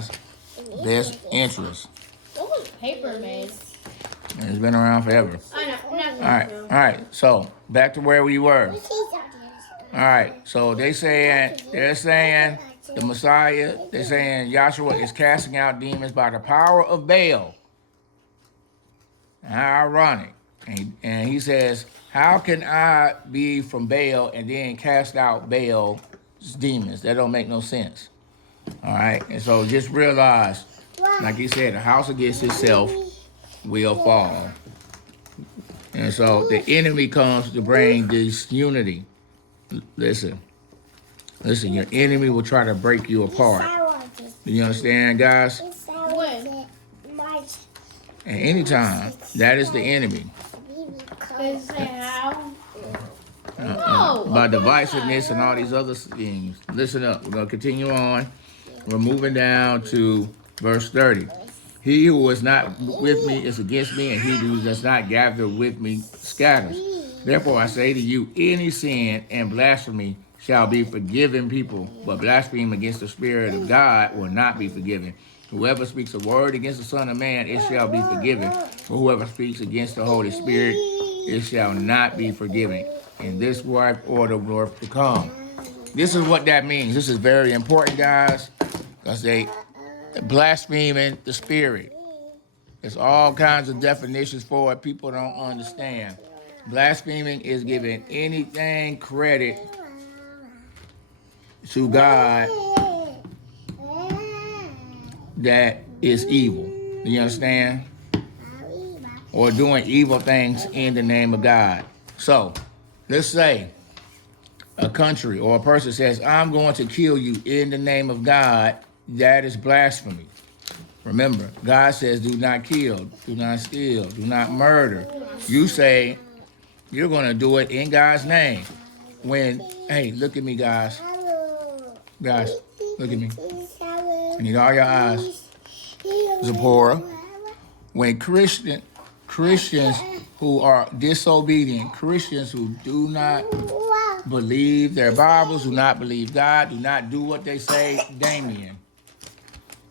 God's best interest. What was paper made? And it's been around forever. I know. All right. So back to where we were. All right. So they're saying the Messiah. They're saying Yahshua is casting out demons by the power of Baal. How ironic. And he says, how can I be from Baal and then cast out Baal's demons? That don't make no sense. All right. And so just realize, like he said, the house against itself will fall. And so the enemy comes to bring this unity. Listen, your enemy will try to break you apart. Do you understand, guys? When? And anytime, that is the enemy. How? By divisiveness and all these other things. Listen up. We're going to continue on. We're moving down to verse 30. He who is not with me is against me, and he who does not gather with me scatters. Therefore I say to you, any sin and blasphemy shall be forgiven people, but blasphemy against the Spirit of God will not be forgiven. Whoever speaks a word against the Son of Man, it shall be forgiven. But whoever speaks against the Holy Spirit, it shall not be forgiven. And this order will come. This is what that means. This is very important, guys, because they blaspheming the Spirit. There's all kinds of definitions for it. People don't understand. Blaspheming is giving anything credit to God that is evil. Do you understand? Or doing evil things in the name of God. So, let's say a country or a person says, I'm going to kill you in the name of God. That is blasphemy. Remember, God says, do not kill, do not steal, do not murder. You say, you're going to do it in God's name. When, hey, look at me, guys. Guys, look at me. I need all your eyes. Zipporah. When Christians who are disobedient, Christians who do not believe their Bibles, do not believe God, do not do what they say, Damien,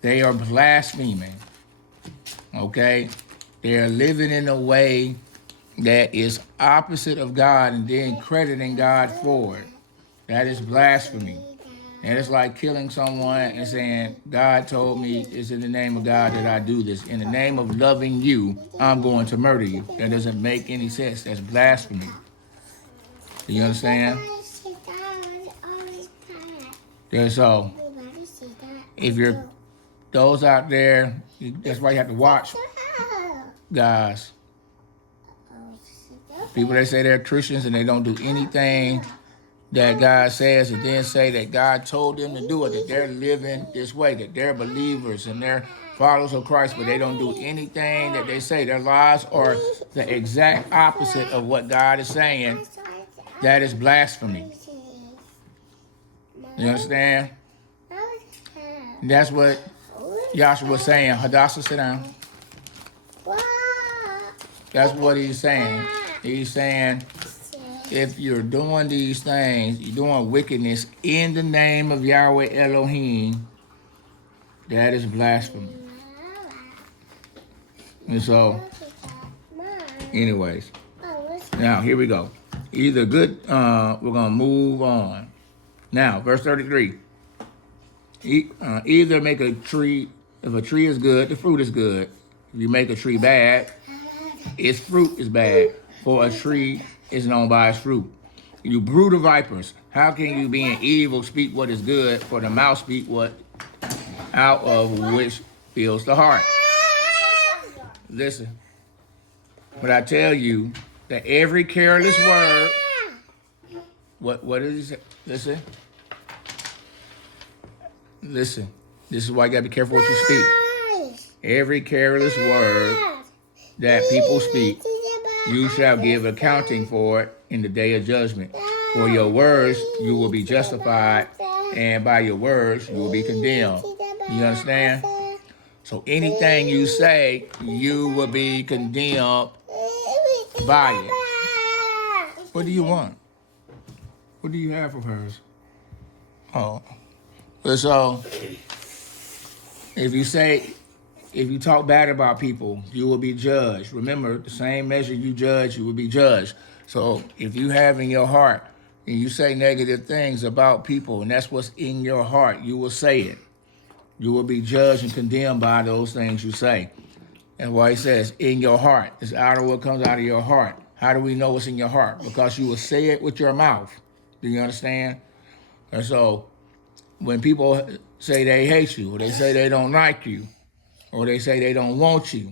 they are blaspheming. Okay? They are living in a way that is opposite of God and then crediting God for it. That is blasphemy. And it's like killing someone and saying, God told me it's in the name of God that I do this. In the name of loving you, I'm going to murder you. That doesn't make any sense. That's blasphemy. Do you understand? So, if you're those out there, that's why you have to watch, guys. People that say they're Christians and they don't do anything that God says, and then say that God told them to do it, that they're living this way, that they're believers and they're followers of Christ, but they don't do anything that they say. Their lives are the exact opposite of what God is saying. That is blasphemy. You understand? That's what Yahshua was saying. Hadassah, sit down. That's what he's saying. He's saying, if you're doing these things, you're doing wickedness in the name of Yahweh Elohim, that is blasphemy. And so, anyways, now here we go. Either good, we're going to move on. Now, verse 33. Either make a tree, if a tree is good, the fruit is good. If you make a tree bad, its fruit is bad. For a tree is known by its fruit. You brood of vipers, how can you being evil speak what is good? For the mouth speak what out of which fills the heart. Listen, but I tell you that every careless word, what is it? Listen, this is why you gotta be careful what you speak. Every careless word that people speak, you shall give accounting for it in the day of judgment. For your words, you will be justified, and by your words, you will be condemned. You understand? So anything you say, you will be condemned by it. What do you want? What do you have of hers? Oh. So, If you talk bad about people, you will be judged. Remember, the same measure you judge, you will be judged. So if you have in your heart and you say negative things about people, and that's what's in your heart, you will say it. You will be judged and condemned by those things you say. And why he says, in your heart. It's out of what comes out of your heart. How do we know what's in your heart? Because you will say it with your mouth. Do you understand? And so when people say they hate you, or they say they don't like you, or they say they don't want you,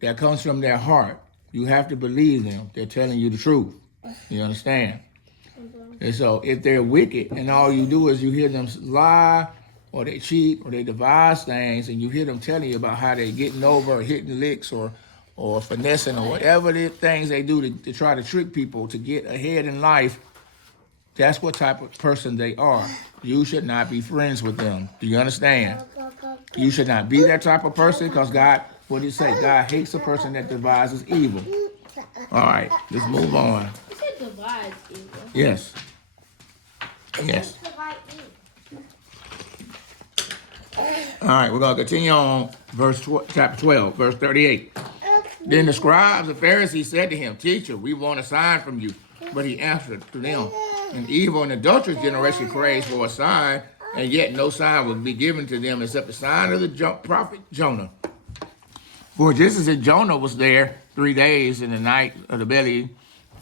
that comes from their heart. You have to believe them. They're telling you the truth. You understand? And so if they're wicked and all you do is you hear them lie, or they cheat, or they devise things, and you hear them telling you about how they're getting over or hitting licks or finessing or whatever the things they do to try to trick people to get ahead in life, that's what type of person they are. You should not be friends with them. Do you understand? You should not be that type of person because God, what did he say? God hates a person that devises evil. All right, let's move on. You said devise evil. Yes. Yes. All right, we're going to continue on chapter 12, verse 38. Then the scribes and Pharisees said to him, Teacher, we want a sign from you. But he answered to them, An evil and adulterous generation craves for a sign, and yet no sign will be given to them except the sign of the prophet Jonah. For just as Jonah was there 3 days in the night of the belly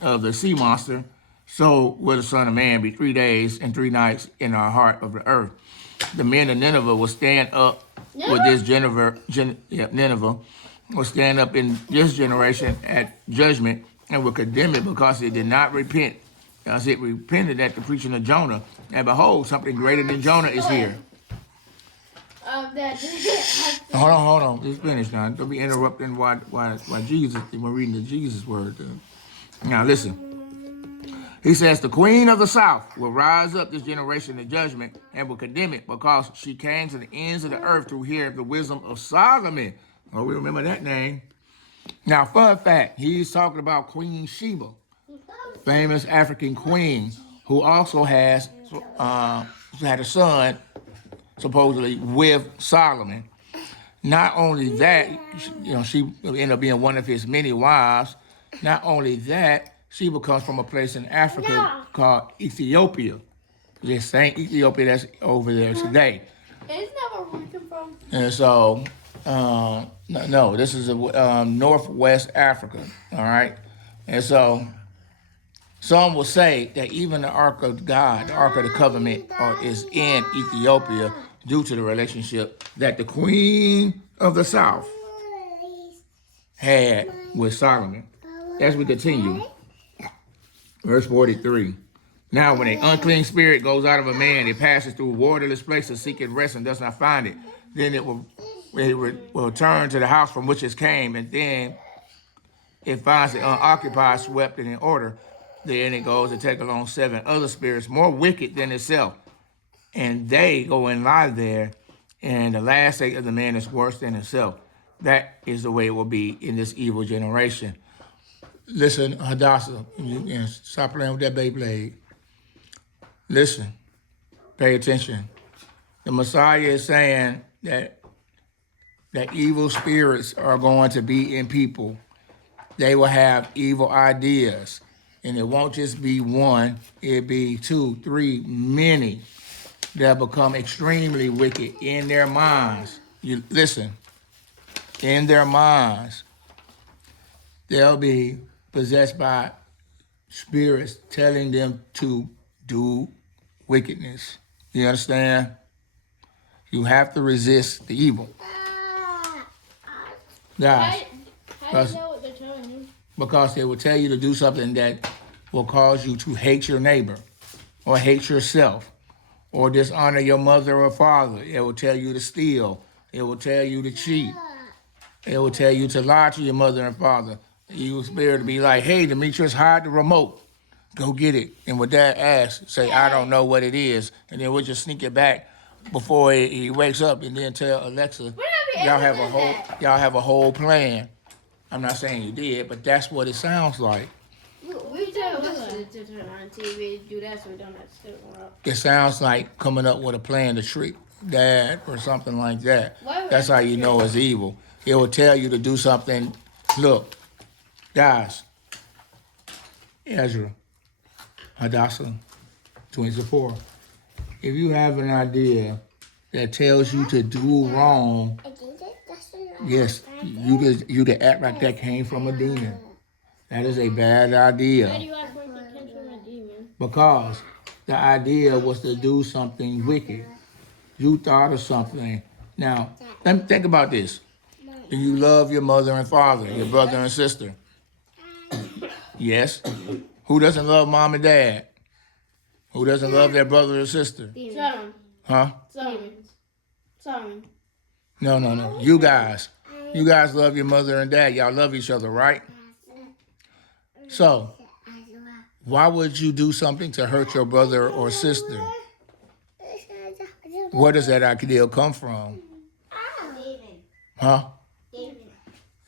of the sea monster, so will the Son of Man be 3 days and 3 nights in our heart of the earth. The men of Nineveh will stand up with this Nineveh will stand up in this generation at judgment and will condemn it because it did not repent. As it repented at the preaching of Jonah. And behold, something greater than Jonah is here. Hold on. Just finish now. Don't be interrupting why Jesus, we're reading the Jesus word. Now listen. He says, the queen of the south will rise up this generation in judgment and will condemn it because she came to the ends of the earth to hear the wisdom of Solomon. Oh, we remember that name. Now, fun fact, he's talking about Queen Sheba, famous African queen, who also had a son, supposedly, with Solomon. Not only that, she ended up being one of his many wives. Not only that, Sheba comes from a place in Africa called Ethiopia. This same Ethiopia that's over there today. Isn't that where we come from? And so, no, this is northwest Africa, all right? And so, some will say that even the Ark of God, the Ark of the Covenant, is in Ethiopia due to the relationship that the Queen of the South had with Solomon. As we continue, verse 43. Now, when an unclean spirit goes out of a man, it passes through waterless places seeking rest and does not find it. Then it will return to the house from which it came, and then it finds it unoccupied, swept, and in order. Then it goes to take along 7 other spirits more wicked than itself, and they go and lie there, and the last state of the man is worse than himself. That is the way it will be in this evil generation. Listen, Hadassah, you stop playing with that Beyblade. Listen, pay attention. The Messiah is saying that evil spirits are going to be in people. They will have evil ideas. And it won't just be one, it'll be 2, 3, many that become extremely wicked in their minds. You listen, in their minds, they'll be possessed by spirits telling them to do wickedness. You understand? You have to resist the evil. Guys, How do you know what they're telling you? Because they will tell you to do something that will cause you to hate your neighbor or hate yourself or dishonor your mother or father. It will tell you to steal. It will tell you to cheat. It will tell you to lie to your mother and father. You spirit to be like, hey, Demetrius, hide the remote. Go get it. And when Dad asks, say, I don't know what it is. And then we'll just sneak it back before he wakes up and then tell Alexa, y'all have a whole plan. I'm not saying you did, but that's what it sounds like. We tell Alexa to turn on TV, do that so we don't have to sit around. It sounds like coming up with a plan to trick dad, or something like that. Why would That's how you know it's evil. It will tell you to do something. Look, guys, Ezra, Hadassah, Twins of Four. If you have an idea that tells you to do wrong, yes, you can act like that came from a demon. That is a bad How do idea. you act like it came from a demon? Because the idea was to do something wicked. You thought of something. Now, let me think about this. Do you love your mother and father, your brother and sister? Yes. Who doesn't love mom and dad? Who doesn't love their brother or sister? Demons. Huh? Some. No. You guys love your mother and dad. Y'all love each other, right? So, why would you do something to hurt your brother or sister? Where does that idea come from? Huh?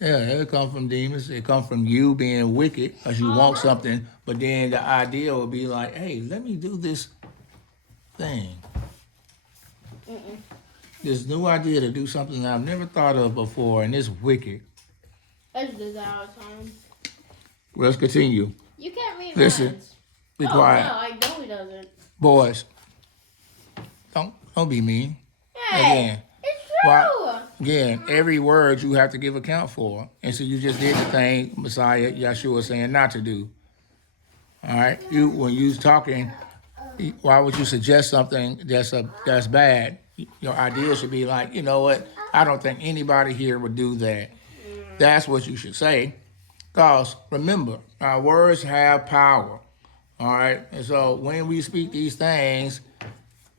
Yeah, it come from demons. It come from you being wicked because you want something, but then the idea will be like, hey, let me do this thing. This new idea to do something I've never thought of before, and it's wicked. I just did that all the time. Let's continue. You can't read Listen, minds. be Oh, quiet. no, I know he doesn't. Boys, don't be mean. Hey, Again. it's true. Why- Again, every word you have to give account for. And so you just did the thing Messiah, Yeshua is saying not to do. All right? When you was talking, why would you suggest something that's bad? Your idea should be like, you know what? I don't think anybody here would do that. That's what you should say. Because remember, our words have power. All right? And so when we speak these things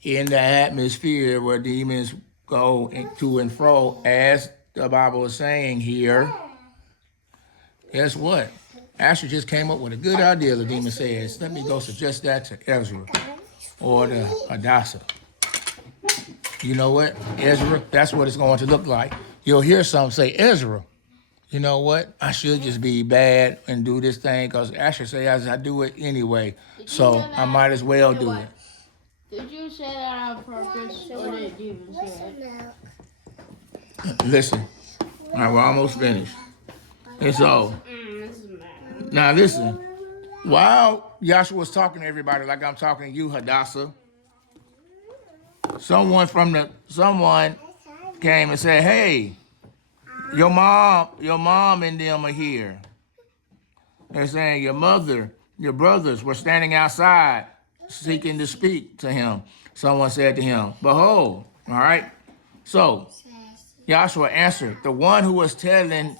in the atmosphere where demons go to and fro, as the Bible is saying here, guess what? Asher just came up with a good idea, the demon says. Let me go suggest that to Ezra or to Hadassah. You know what, Ezra? That's what it's going to look like. You'll hear some say, Ezra, you know what? I should just be bad and do this thing because Asher says I do it anyway. So I might as well do it. Did you say that on purpose or did you even say it? Listen. All right, we're almost finished. And so, This is mad. now listen. While Yahshua was talking to everybody like I'm talking to you, Hadassah, someone came and said, hey, your mom and them are here. They're saying your mother, your brothers were standing outside seeking to speak to him. Someone said to him, behold, all right? So, Yahshua answered, the one who was telling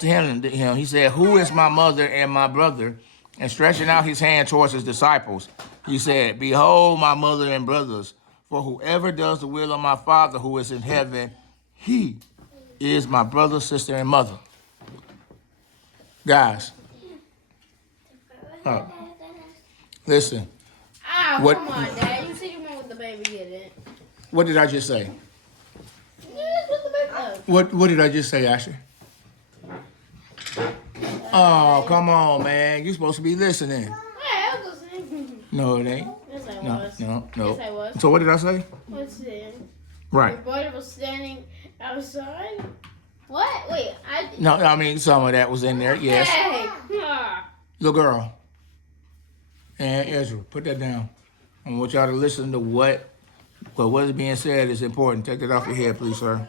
him, he said, who is my mother and my brother? And stretching out his hand towards his disciples, he said, behold my mother and brothers, for whoever does the will of my Father who is in heaven, he is my brother, sister, and mother. Guys, listen. Ah, What- come on, Dad. You said you went with the baby, get it? What did I just say? You just with the baby. What did I just say, Asher? Oh, come on, man. You're supposed to be listening. Hey, I was listening. No, it ain't. Yes, I No, was. no. Yes, I was. So what did I say? What's it? Right. Your brother was standing outside. What? Wait, No, I mean, some of that was in there, yes. Hey. Ah. Little girl. And Ezra, put that down. I want y'all to listen to what is being said is important. Take that off your head, please, sir.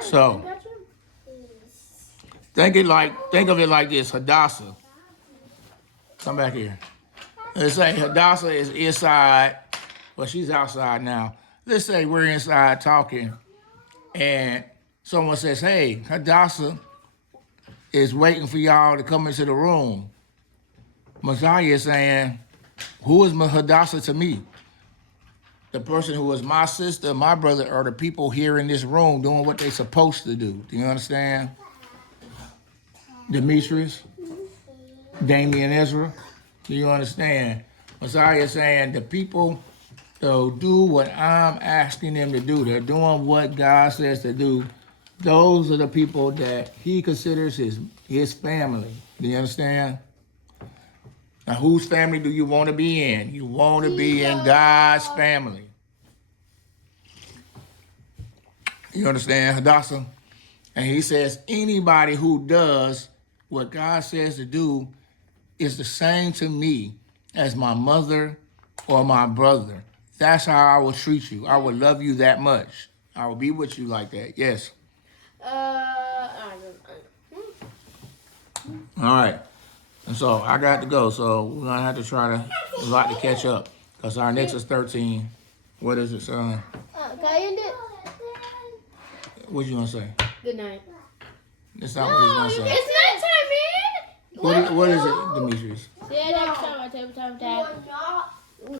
So, think of it like this, Hadassah. Come back here. Let's say Hadassah is inside, but she's outside now. Let's say we're inside talking, and someone says, hey, Hadassah is waiting for y'all to come into the room. Messiah is saying, who is Hadassah to me? The person who is my sister, my brother, are the people here in this room doing what they're supposed to do. Do you understand? Demetrius, Damien, Ezra, do you understand? Messiah is saying the people do what I'm asking them to do. They're doing what God says to do. Those are the people that he considers his family. Do you understand? Now, whose family do you want to be in? You want to be in God's family. You understand, Hadassah? And he says anybody who does what God says to do is the same to me as my mother or my brother. That's how I will treat you. I will love you that much. I will be with you like that. Yes. I All right. And so I got to go. So we're going to have to try to, a lot to catch up. Because our next is 13. What is it, son? can I end it? What you going to say? Good night. That's not what he's going to say. It's nighttime, man. What is it, Demetrius? See you next time on Tabletop Tap.